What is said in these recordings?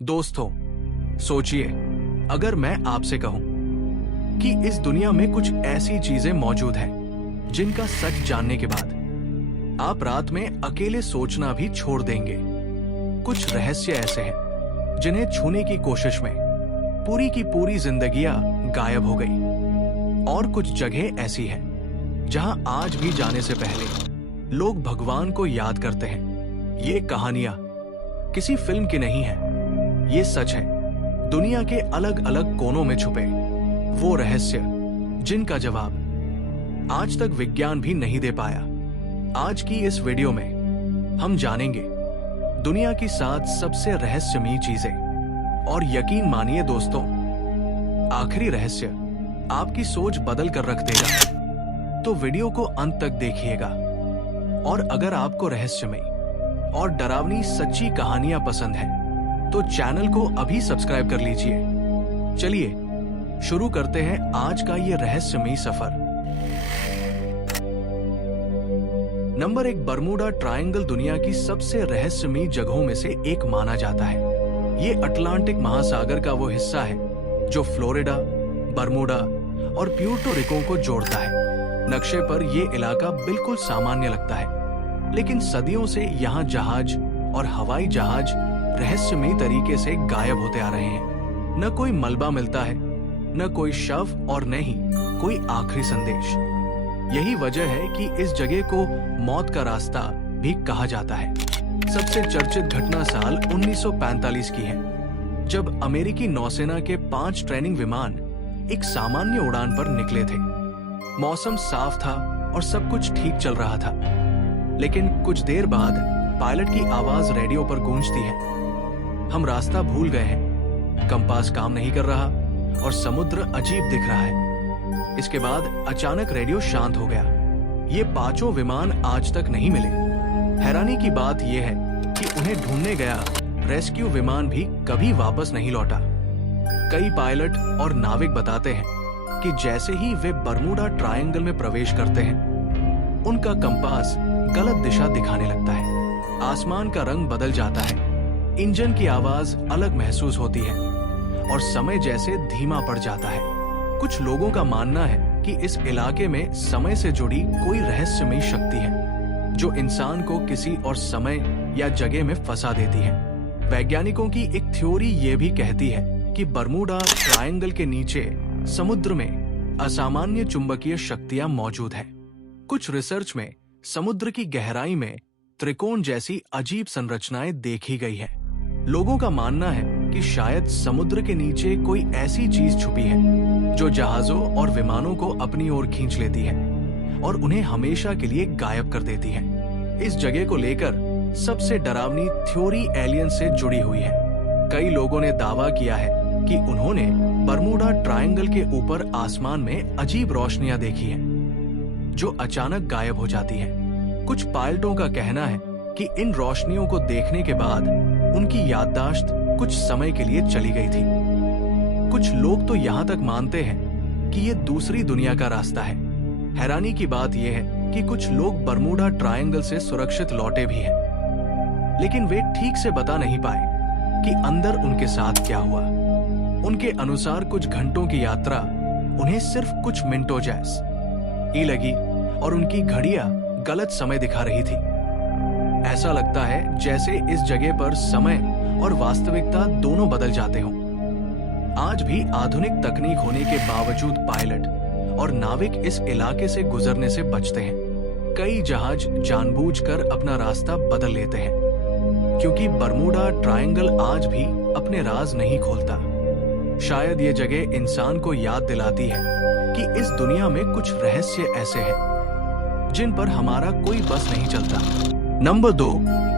दोस्तों, सोचिए, अगर मैं आपसे कहूं कि इस दुनिया में कुछ ऐसी चीजें मौजूद हैं जिनका सच जानने के बाद आप रात में अकेले सोचना भी छोड़ देंगे। कुछ रहस्य ऐसे हैं जिन्हें छूने की कोशिश में पूरी की पूरी जिंदगियां गायब हो गई, और कुछ जगह ऐसी हैं जहां आज भी जाने से पहले लोग भगवान को याद करते हैं। ये कहानियां किसी फिल्म की नहीं है, ये सच है दुनिया के अलग अलग कोनों में छुपे वो रहस्य जिनका जवाब आज तक विज्ञान भी नहीं दे पाया। आज की इस वीडियो में हम जानेंगे दुनिया की 7 सबसे रहस्यमयी चीजें, और यकीन मानिए दोस्तों, आखिरी रहस्य आपकी सोच बदल कर रख देगा। तो वीडियो को अंत तक देखिएगा, और अगर आपको रहस्यमयी और डरावनी सच्ची कहानियां पसंद हैं तो चैनल को अभी सब्सक्राइब कर लीजिए। चलिए शुरू करते हैं आज का ये रहस्यमयी सफर। नंबर 1, बरमूडा ट्रायंगल दुनिया की सबसे रहस्यमयी जगहों में से एक माना जाता है। ये अटलांटिक महासागर का वो हिस्सा है जो फ्लोरिडा, बरमूडा और प्यूर्टो रिको को जोड़ता है। नक्शे पर यह इलाका बिल्कुल सामान्य लगता है, लेकिन सदियों से यहाँ जहाज और हवाई जहाज रहस्यमयी तरीके से गायब होते आ रहे हैं। न कोई मलबा मिलता है, न कोई शव, और न ही कोई आखिरी संदेश। यही वजह है कि इस जगह को मौत का रास्ता भी कहा जाता है। सबसे चर्चित घटना साल 1945 की है, जब अमेरिकी नौसेना के 5 ट्रेनिंग विमान एक सामान्य उड़ान पर निकले थे। मौसम साफ था और सब कुछ ठीक चल रहा था, लेकिन कुछ देर बाद पायलट की आवाज रेडियो पर गूंजती है। हम रास्ता भूल गए हैं, कंपास काम नहीं कर रहा और समुद्र अजीब दिख रहा है। इसके बाद अचानक रेडियो शांत हो गया। ये 5 विमान आज तक नहीं मिले। हैरानी की बात यह है कि उन्हें ढूंढने गया रेस्क्यू विमान भी कभी वापस नहीं लौटा। कई पायलट और नाविक बताते हैं कि जैसे ही वे बरमूडा ट्रायंगल में प्रवेश करते हैं, उनका कंपास गलत दिशा दिखाने लगता है। आसमान का रंग बदल जाता है, इंजन की आवाज अलग महसूस होती है और समय जैसे धीमा पड़ जाता है। कुछ लोगों का मानना है कि इस इलाके में समय से जुड़ी कोई रहस्यमयी शक्ति है जो इंसान को किसी और समय या जगह में फंसा देती है। वैज्ञानिकों की एक थ्योरी ये भी कहती है कि बरमूडा ट्रायंगल के नीचे समुद्र में असामान्य चुंबकीय शक्तियां मौजूद हैं। कुछ रिसर्च में समुद्र की गहराई में त्रिकोण जैसी अजीब संरचनाएं देखी गई है। लोगों का मानना है कि शायद समुद्र के नीचे कोई ऐसी चीज छुपी है जो जहाजों और विमानों को अपनी ओर खींच लेती है और उन्हें हमेशा के लिए गायब कर देती है। इस जगह को लेकर सबसे डरावनी थ्योरी एलियन से जुड़ी हुई है। कई लोगों ने दावा किया है कि उन्होंने बरमूडा ट्रायंगल के ऊपर आसमान में अजीब रोशनियां देखी हैं जो अचानक गायब हो जाती हैं। कुछ पायलटों का कहना है कि इन रोशनियों को देखने के बाद उनकी याददाश्त कुछ समय के लिए चली गई थी। कुछ लोग तो यहाँ तक मानते हैं कि ये दूसरी दुनिया का रास्ता है। हैरानी की बात यह है कि कुछ लोग बरमूडा ट्रायंगल से सुरक्षित लौटे भी हैं, लेकिन वे ठीक से बता नहीं पाए कि अंदर उनके साथ क्या हुआ। उनके अनुसार कुछ घंटों की यात्रा उन्हें सिर्फ कुछ मिनटों जैसी लगी और उनकी घड़ियां गलत समय दिखा रही थी। ऐसा लगता है जैसे इस जगह पर समय और वास्तविकता दोनों बदल जाते हों। आज भी आधुनिक तकनीक होने के बावजूद पायलट और नाविक इस इलाके से गुजरने से बचते हैं। कई जहाज जानबूझकर अपना रास्ता बदल लेते हैं, क्योंकि बरमूडा ट्रायंगल आज भी अपने राज नहीं खोलता। शायद ये जगह इंसान को याद दिलाती है कि इस दुनिया में कुछ रहस्य ऐसे हैं जिन पर हमारा कोई बस नहीं चलता। Number 2,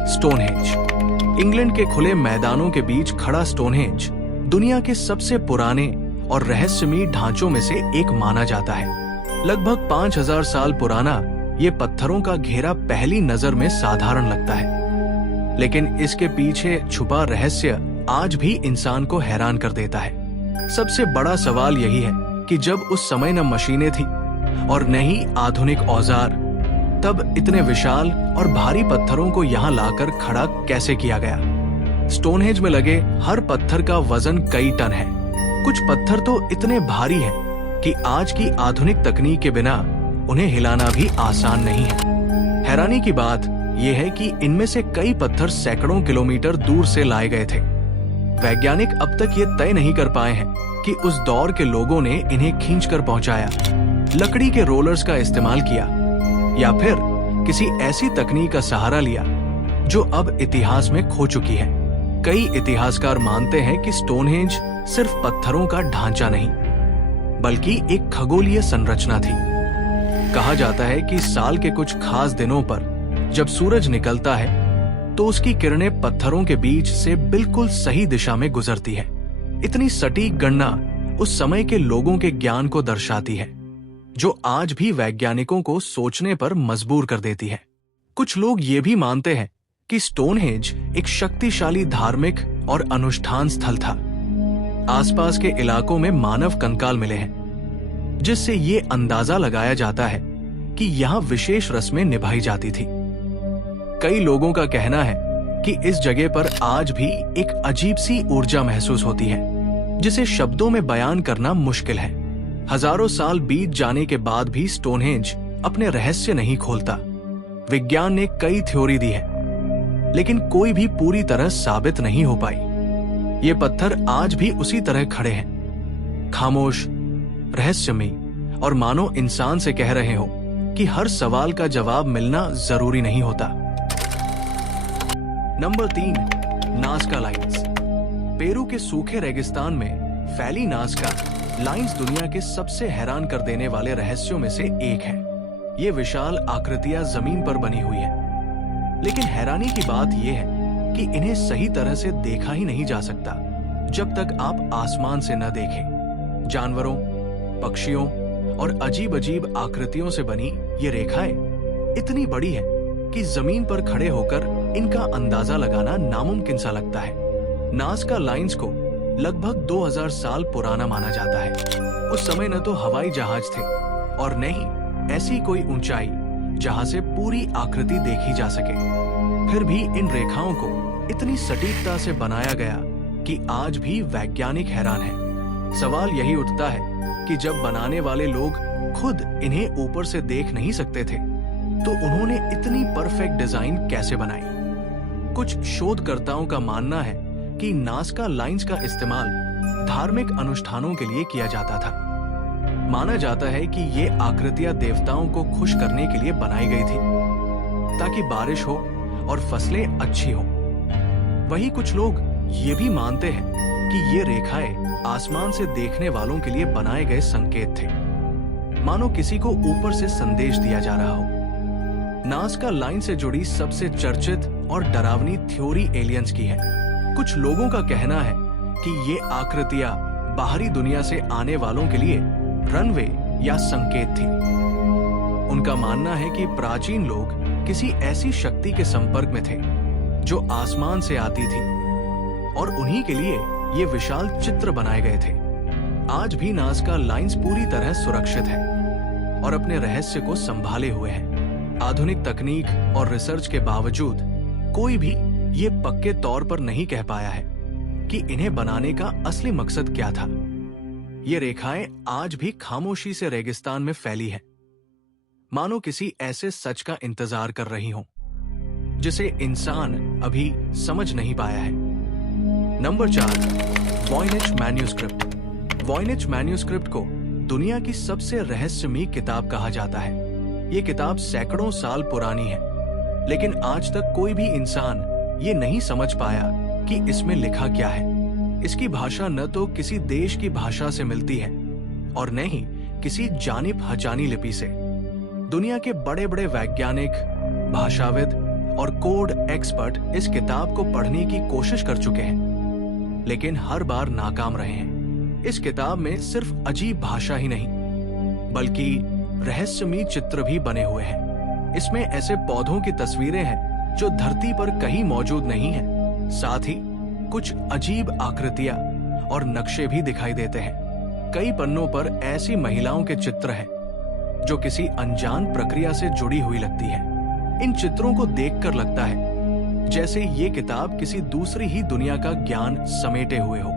Stonehenge. इंग्लैंड के खुले मैदानों के बीच खड़ा स्टोनहेंज दुनिया के सबसे पुराने और रहस्यमयी ढांचों में से एक माना जाता है। लगभग 5000 साल पुराना ये पत्थरों का घेरा पहली नजर में साधारण लगता है, लेकिन इसके पीछे छुपा रहस्य आज भी इंसान को हैरान कर देता है। सबसे बड़ा सवाल यही है कि जब उस समय न मशीनें थी और न ही आधुनिक औजार, तब इतने विशाल और भारी पत्थरों को यहाँ लाकर खड़ा कैसे किया गया। स्टोनहेंज में लगे हर पत्थर का वजन कई टन है। कुछ पत्थर तो इतने भारी हैं कि आज की आधुनिक तकनीक के बिना उन्हें हिलाना भी आसान नहीं है। हैरानी की बात यह है कि इनमें से कई पत्थर सैकड़ों किलोमीटर दूर से लाए गए थे। वैज्ञानिक अब तक ये तय नहीं कर पाए हैं कि उस दौर के लोगों ने इन्हें खींचकर पहुंचाया, लकड़ी के रोलर्स का इस्तेमाल किया या फिर किसी ऐसी तकनीक का सहारा लिया जो अब इतिहास में खो चुकी है। कई इतिहासकार मानते हैं कि स्टोनहेंज सिर्फ पत्थरों का ढांचा नहीं बल्कि एक खगोलीय संरचना थी। कहा जाता है कि साल के कुछ खास दिनों पर जब सूरज निकलता है तो उसकी किरणें पत्थरों के बीच से बिल्कुल सही दिशा में गुजरती है। इतनी सटीक गणना उस समय के लोगों के ज्ञान को दर्शाती है, जो आज भी वैज्ञानिकों को सोचने पर मजबूर कर देती है। कुछ लोग ये भी मानते हैं कि स्टोनहेंज एक शक्तिशाली धार्मिक और अनुष्ठान स्थल था। आसपास के इलाकों में मानव कंकाल मिले हैं, जिससे ये अंदाजा लगाया जाता है कि यहाँ विशेष रस्में निभाई जाती थी। कई लोगों का कहना है कि इस जगह पर आज भी एक अजीब सी ऊर्जा महसूस होती है, जिसे शब्दों में बयान करना मुश्किल है। हजारों साल बीत जाने के बाद भी स्टोनहेंज अपने रहस्य नहीं खोलता। विज्ञान ने कई थ्योरी दी है, लेकिन कोई भी पूरी तरह साबित नहीं हो पाई। ये पत्थर आज भी उसी तरह खड़े हैं, खामोश, रहस्यमयी और मानो इंसान से कह रहे हो कि हर सवाल का जवाब मिलना जरूरी नहीं होता। Number 3, Nazca lines. पेरू के सूखे रेगिस्तान में फैली नाज़का लाइन्स दुनिया के सबसे हैरान कर देने वाले रहस्यों में से एक है। ये विशाल आकृतियां जमीन पर बनी हुई है, लेकिन हैरानी की बात यह है कि इन्हें सही तरह से देखा ही नहीं जा सकता जब तक आप आसमान से न देखें। जानवरों, पक्षियों और अजीब अजीब आकृतियों से बनी ये रेखाएं इतनी बड़ी है कि जमीन पर खड़े होकर इनका अंदाजा लगाना नामुमकिन सा लगता है। नाज़का लाइन्स को लगभग 2000 साल पुराना माना जाता है। उस समय न तो हवाई जहाज थे और न ही ऐसी कोई ऊंचाई जहां से पूरी आकृति देखी जा सके। फिर भी इन रेखाओं को इतनी सटीकता से बनाया गया कि आज भी वैज्ञानिक हैरान हैं। सवाल यही उठता है कि जब बनाने वाले लोग खुद इन्हें ऊपर से देख नहीं सकते थे, तो उन्होंने इतनी परफेक्ट डिजाइन कैसे बनाई? कुछ शोधकर्ताओं का मानना है कि नाज़का लाइन्स का इस्तेमाल धार्मिक अनुष्ठानों के लिए किया जाता था। माना जाता है कि ये आकृतियां देवताओं को खुश करने के लिए बनाई गई थी, ताकि बारिश हो और फसलें अच्छी हो। वहीं कुछ लोग ये भी मानते हैं कि ये रेखाएं आसमान से देखने वालों के लिए बनाए गए संकेत थे, मानो किसी को ऊपर से संदेश दिया जा रहा हो। नाज़का लाइन से जुड़ी सबसे चर्चित और डरावनी थ्योरी एलियंस की है। कुछ लोगों का कहना है कि ये आकृतियां बाहरी दुनिया से आने वालों के लिए रनवे या संकेत थी। उनका मानना है कि प्राचीन लोग किसी ऐसी शक्ति के संपर्क में थे जो आसमान से आती थी और उन्हीं के लिए ये विशाल चित्र बनाए गए थे। आज भी नाज़का लाइन्स पूरी तरह सुरक्षित है और अपने रहस्य को संभाले हुए है। आधुनिक तकनीक और रिसर्च के बावजूद कोई भी ये पक्के तौर पर नहीं कह पाया है कि इन्हें बनाने का असली मकसद क्या था। ये रेखाएं आज भी खामोशी से रेगिस्तान में फैली है, मानो किसी ऐसे सच का इंतजार कर रही हो जिसे इंसान अभी समझ नहीं पाया है। Number 4, Voynich manuscript. Voynich manuscript को दुनिया की सबसे रहस्यमयी किताब कहा जाता है। ये किताब सैकड़ों साल पुरानी है, लेकिन आज तक कोई भी इंसान ये नहीं समझ पाया कि इसमें लिखा क्या है। इसकी भाषा न तो किसी देश की भाषा से मिलती है और न ही किसी जानी पहचानी लिपि से। दुनिया के बड़े बड़े वैज्ञानिक, भाषाविद और कोड एक्सपर्ट इस किताब को पढ़ने की कोशिश कर चुके हैं, लेकिन हर बार नाकाम रहे हैं। इस किताब में सिर्फ अजीब भाषा ही नहीं, बल्कि रहस्यमयी चित्र भी बने हुए हैं। इसमें ऐसे पौधों की तस्वीरें हैं जो धरती पर कहीं मौजूद नहीं हैं। साथ ही कुछ अजीब आकृतियां और नक्शे भी दिखाई देते हैं। कई पन्नों पर ऐसी महिलाओं के चित्र हैं जो किसी अनजान प्रक्रिया से जुड़ी हुई लगती है। इन चित्रों को देखकर लगता है जैसे ये किताब किसी दूसरी ही दुनिया का ज्ञान समेटे हुए हो।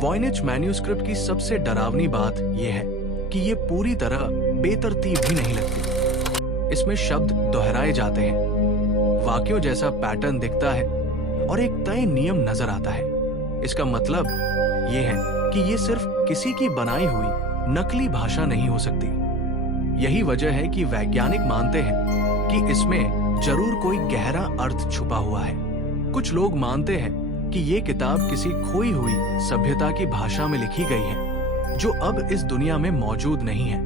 वॉयनिच मैन्यूस्क्रिप्ट की सबसे डरावनी बात यह है कि ये पूरी तरह बेतरतीब भी नहीं लगती। इसमें शब्द दोहराए जाते हैं, वाक्यों जैसा पैटर्न दिखता है और एक तय नियम नजर आता है। इसका मतलब ये है कि ये सिर्फ किसी की बनाई हुई नकली भाषा नहीं हो सकती। यही वजह है कि वैज्ञानिक मानते हैं कि इसमें जरूर कोई गहरा अर्थ छुपा हुआ है। कुछ लोग मानते हैं कि ये किताब किसी खोई हुई सभ्यता की भाषा में लिखी गई है जो अब इस दुनिया में मौजूद नहीं है।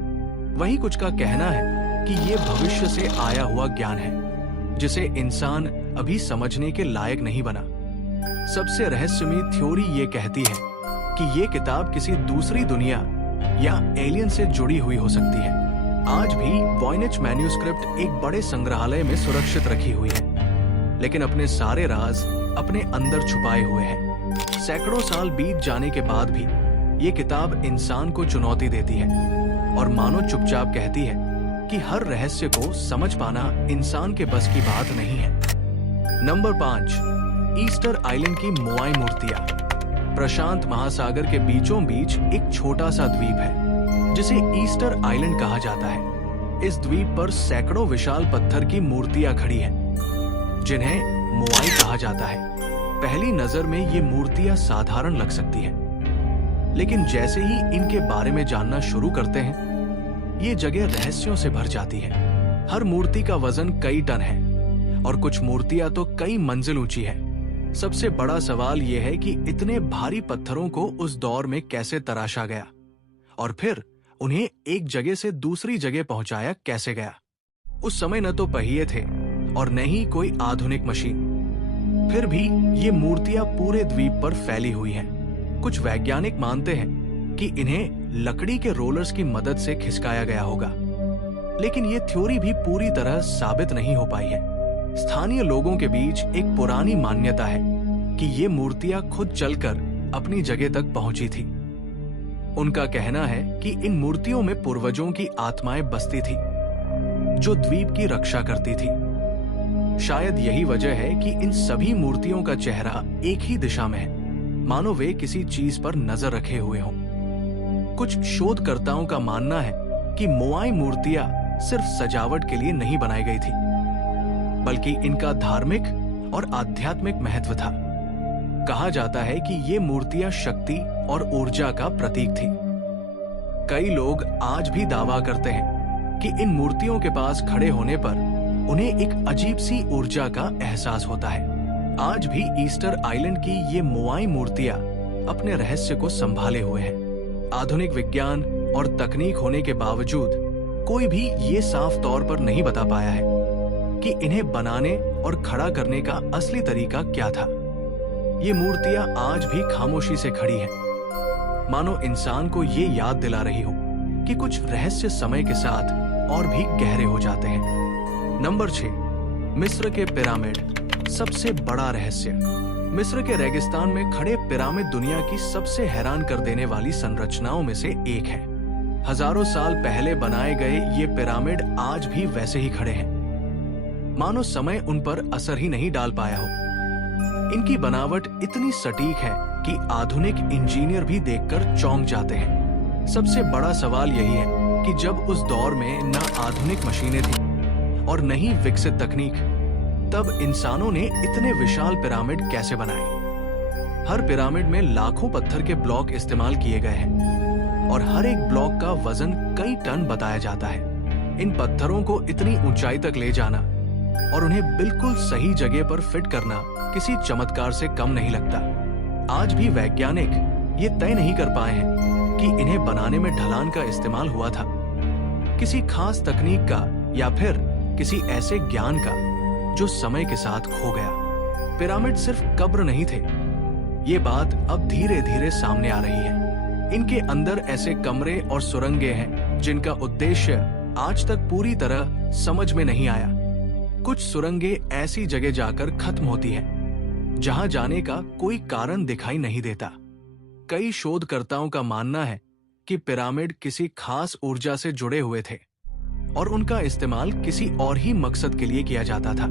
वहीं कुछ का कहना है कि ये भविष्य से आया हुआ ज्ञान है जिसे इंसान अभी समझने के लायक नहीं बना। सबसे रहस्यमयी थ्योरी ये कहती है कि ये किताब किसी दूसरी दुनिया या एलियन से जुड़ी हुई हो सकती है। आज भी वॉयनिच मैन्यूस्क्रिप्ट एक बड़े संग्रहालय में सुरक्षित रखी हुई है, लेकिन अपने सारे राज अपने अंदर छुपाए हुए हैं। सैकड़ों साल बीत जाने के बाद भी ये किताब इंसान को चुनौती देती है और मानो चुपचाप कहती है कि हर रहस्य को समझ पाना इंसान के बस की बात नहीं है। नंबर 5, ईस्टर आइलैंड की मोआई मूर्तियां। प्रशांत महासागर के बीचों बीच एक छोटा सा द्वीप है जिसे ईस्टर आइलैंड कहा जाता है। इस द्वीप पर सैकड़ों विशाल पत्थर की मूर्तियां खड़ी हैं, जिन्हें मोआई कहा जाता है। पहली नजर में ये मूर्तियां साधारण लग सकती हैं, लेकिन जैसे ही इनके बारे में जानना शुरू करते हैं, ये जगह रहस्यों से भर जाती है। हर मूर्ति का वजन कई टन है और कुछ मूर्तियां तो कई मंजिल ऊंची है। सबसे बड़ा सवाल यह है कि इतने भारी पत्थरों को उस दौर में कैसे तराशा गया और फिर उन्हें एक जगह से दूसरी जगह पहुंचाया कैसे गया। उस समय न तो पहिए थे और न ही कोई आधुनिक मशीन। फिर भी ये मूर्तियां पूरे द्वीप पर फैली हुई हैं। कुछ वैज्ञानिक मानते हैं कि इन्हें लकड़ी के रोलर्स की मदद से खिसकाया गया होगा, लेकिन ये थ्योरी भी पूरी तरह साबित नहीं हो पाई है। स्थानीय लोगों के बीच एक पुरानी मान्यता है कि ये मूर्तियां खुद चलकर अपनी जगह तक पहुंची थी। उनका कहना है कि इन मूर्तियों में पूर्वजों की आत्माएं बसती थी जो द्वीप की रक्षा करती थी। शायद यही वजह है कि इन सभी मूर्तियों का चेहरा एक ही दिशा में है, मानो वे किसी चीज पर नजर रखे हुए हों। कुछ शोधकर्ताओं का मानना है कि मोआई मूर्तियां सिर्फ सजावट के लिए नहीं बनाई गई थी, बल्कि इनका धार्मिक और आध्यात्मिक महत्व था। कहा जाता है कि ये मूर्तियां शक्ति और ऊर्जा का प्रतीक थी। कई लोग आज भी दावा करते हैं कि इन मूर्तियों के पास खड़े होने पर उन्हें एक अजीब सी ऊर्जा का एहसास होता है। आज भी ईस्टर आइलैंड की ये मोआई मूर्तियां अपने रहस्य को संभाले हुए हैं। आधुनिक विज्ञान और तकनीक होने के बावजूद कोई भी ये साफ तौर पर नहीं बता पाया है कि इन्हें बनाने और खड़ा करने का असली तरीका क्या था। ये मूर्तियां आज भी खामोशी से खड़ी हैं, मानो इंसान को ये याद दिला रही हो कि कुछ रहस्य समय के साथ और भी गहरे हो जाते हैं। नंबर 6, मिस्र के पिरामिड, सबसे बड़ा रहस्य। मिस्र के रेगिस्तान में खड़े पिरामिड दुनिया की सबसे हैरान कर देने वाली संरचनाओं में से एक है। हजारों साल पहले बनाए गए ये पिरामिड आज भी वैसे ही खड़े हैं, मानो समय उन पर असर ही नहीं डाल पाया हो। इनकी बनावट इतनी सटीक है कि आधुनिक इंजीनियर भी देखकर चौंक जाते हैं। सबसे बड़ा सवाल यही है कि जब उस दौर में न आधुनिक मशीनें थी और न ही विकसित तकनीक, तब इंसानों ने इतने विशाल पिरामिड कैसे बनाए। हर पिरामिड में लाखों पत्थर के ब्लॉक इस्तेमाल किए गए हैं और हर एक ब्लॉक का वजन कई टन बताया जाता है। इन पत्थरों को इतनी ऊंचाई तक ले जाना और उन्हें बिल्कुल सही जगह पर फिट करना किसी चमत्कार से कम नहीं लगता। आज भी वैज्ञानिक ये तय नहीं कर पाए हैं कि इन्हें बनाने में ढलान का इस्तेमाल हुआ था, किसी खास तकनीक का, या फिर किसी ऐसे ज्ञान का जो समय के साथ खो गया। पिरामिड सिर्फ कब्र नहीं थे, ये बात अब धीरे धीरे सामने आ रही है। इनके अंदर ऐसे कमरे और सुरंगें हैं जिनका उद्देश्य आज तक पूरी तरह समझ में नहीं आया। कुछ सुरंगें ऐसी जगह जाकर खत्म होती हैं जहां जाने का कोई कारण दिखाई नहीं देता। कई शोधकर्ताओं का मानना है कि पिरामिड किसी खास ऊर्जा से जुड़े हुए थे और उनका इस्तेमाल किसी और ही मकसद के लिए किया जाता था।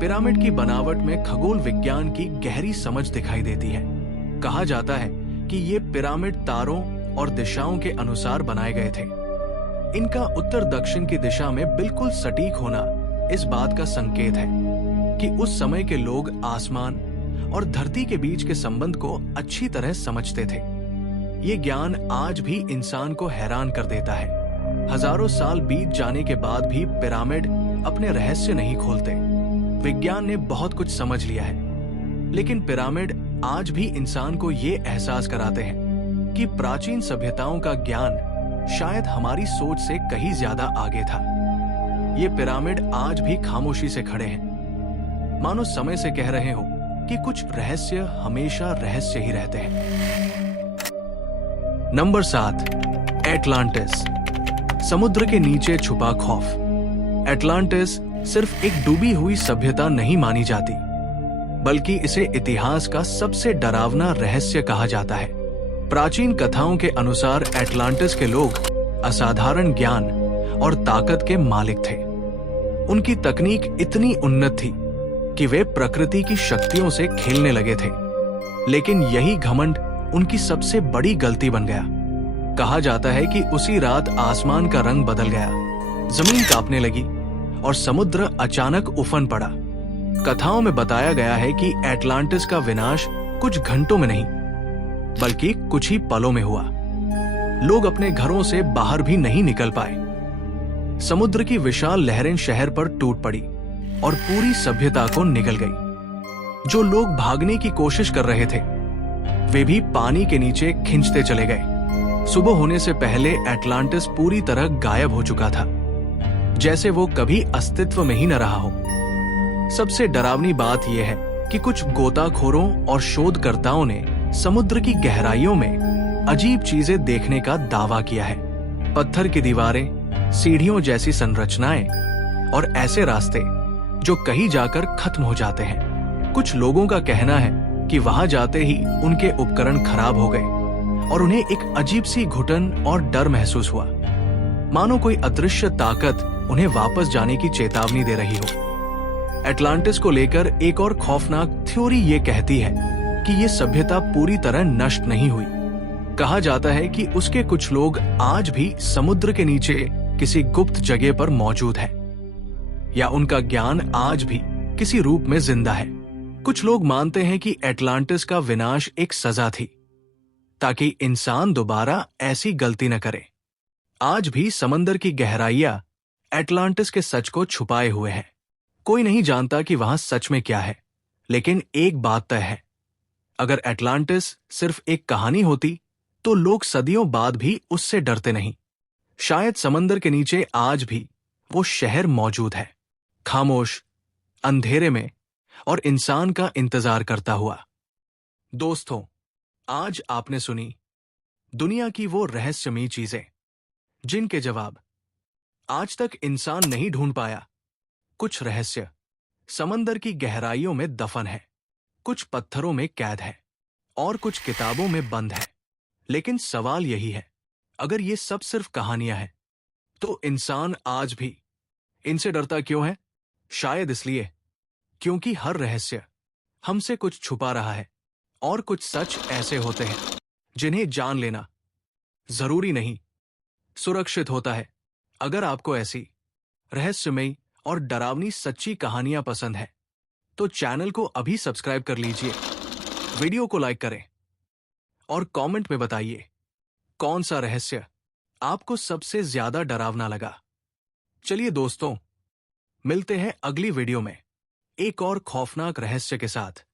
पिरामिड की बनावट में खगोल विज्ञान की गहरी समझ दिखाई देती है। कहा जाता है कि ये पिरामिड तारों और दिशाओं के अनुसार बनाए गए थे। इनका उत्तर दक्षिण की दिशा में बिल्कुल सटीक होना इस बात का संकेत है कि उस समय के लोग आसमान और धरती के बीच के संबंध को अच्छी तरह समझते थे। ये ज्ञान आज भी इंसान को हैरान कर देता है। हजारों साल बीत जाने के बाद भी पिरामिड अपने रहस्य नहीं खोलते। विज्ञान ने बहुत कुछ समझ लिया है, लेकिन पिरामिड आज भी इंसान को ये एहसास कराते हैं कि प्राचीन सभ्यताओं का ज्ञान शायद हमारी सोच से कहीं ज्यादा आगे था। ये पिरामिड आज भी खामोशी से खड़े हैं, मानो समय से कह रहे हो कि कुछ रहस्य हमेशा रहस्य ही रहते हैं। नंबर 7, एटलांटिस, समुद्र के नीचे छुपा खौफ। एटलांटिस सिर्फ एक डूबी हुई सभ्यता नहीं मानी जाती, बल्कि इसे इतिहास का सबसे डरावना रहस्य कहा जाता है। प्राचीन कथाओं के अनुसार एटलांटिस के लोग असाधारण ज्ञान और ताकत के मालिक थे। उनकी तकनीक इतनी उन्नत थी कि वे प्रकृति की शक्तियों से खेलने लगे थे, लेकिन यही घमंड उनकी सबसे बड़ी गलती बन गया। कहा जाता है कि उसी रात आसमान का रंग बदल गया, जमीन कांपने लगी और समुद्र अचानक उफन पड़ा। कथाओं में बताया गया है कि एटलांटिस का विनाश कुछ घंटों में नहीं, बल्कि कुछ ही पलों में हुआ। लोग अपने घरों से बाहर भी नहीं निकल पाए। समुद्र की विशाल लहरें शहर पर टूट पड़ी और पूरी सभ्यता को निगल गई। जो लोग भागने की कोशिश कर रहे थे, वे भी पानी के नीचे खिंचते चले गए। सुबह होने से पहले एटलांटिस पूरी तरह गायब हो चुका था, जैसे वो कभी अस्तित्व में ही न रहा हो। सबसे डरावनी बात यह है कि कुछ गोताखोरों और शोधकर्ताओं ने समुद्र की गहराइयों में अजीब चीजें देखने का दावा किया है। पत्थर की दीवारें, सीढ़ियों जैसी संरचनाएं और ऐसे रास्ते जो कहीं जाकर खत्म हो जाते हैं। कुछ लोगों का कहना है कि वहां जाते ही उनके उपकरण खराब हो गए और उन्हें एक अजीब सी घुटन और डर महसूस हुआ, मानो कोई अदृश्य ताकत उन्हें वापस जाने की चेतावनी दे रही हो। एटलांटिस को लेकर एक और खौफनाक थ्योरी ये कहती है कि ये सभ्यता पूरी तरह नष्ट नहीं हुई। कहा जाता है कि उसके कुछ लोग आज भी समुद्र के नीचे किसी गुप्त जगह पर मौजूद है, या उनका ज्ञान आज भी किसी रूप में जिंदा है। कुछ लोग मानते हैं कि एटलांटिस का विनाश एक सजा थी, ताकि इंसान दोबारा ऐसी गलती न करे। आज भी समंदर की गहराइयां एटलांटिस के सच को छुपाए हुए हैं। कोई नहीं जानता कि वहां सच में क्या है, लेकिन एक बात तय है, अगर एटलांटिस सिर्फ एक कहानी होती तो लोग सदियों बाद भी उससे डरते नहीं। शायद समंदर के नीचे आज भी वो शहर मौजूद है, खामोश, अंधेरे में और इंसान का इंतजार करता हुआ। दोस्तों, आज आपने सुनी दुनिया की वो रहस्यमयी चीजें जिनके जवाब आज तक इंसान नहीं ढूंढ पाया। कुछ रहस्य समंदर की गहराइयों में दफन है, कुछ पत्थरों में कैद है और कुछ किताबों में बंद है। लेकिन सवाल यही है, अगर ये सब सिर्फ कहानियां हैं, तो इंसान आज भी इनसे डरता क्यों है? शायद इसलिए क्योंकि हर रहस्य हमसे कुछ छुपा रहा है और कुछ सच ऐसे होते हैं जिन्हें जान लेना जरूरी नहीं सुरक्षित होता है। अगर आपको ऐसी रहस्यमयी और डरावनी सच्ची कहानियां पसंद है, तो चैनल को अभी सब्सक्राइब कर लीजिए, वीडियो को लाइक करें और कमेंट में बताइए कौन सा रहस्य आपको सबसे ज्यादा डरावना लगा। चलिए दोस्तों, मिलते हैं अगली वीडियो में एक और खौफनाक रहस्य के साथ।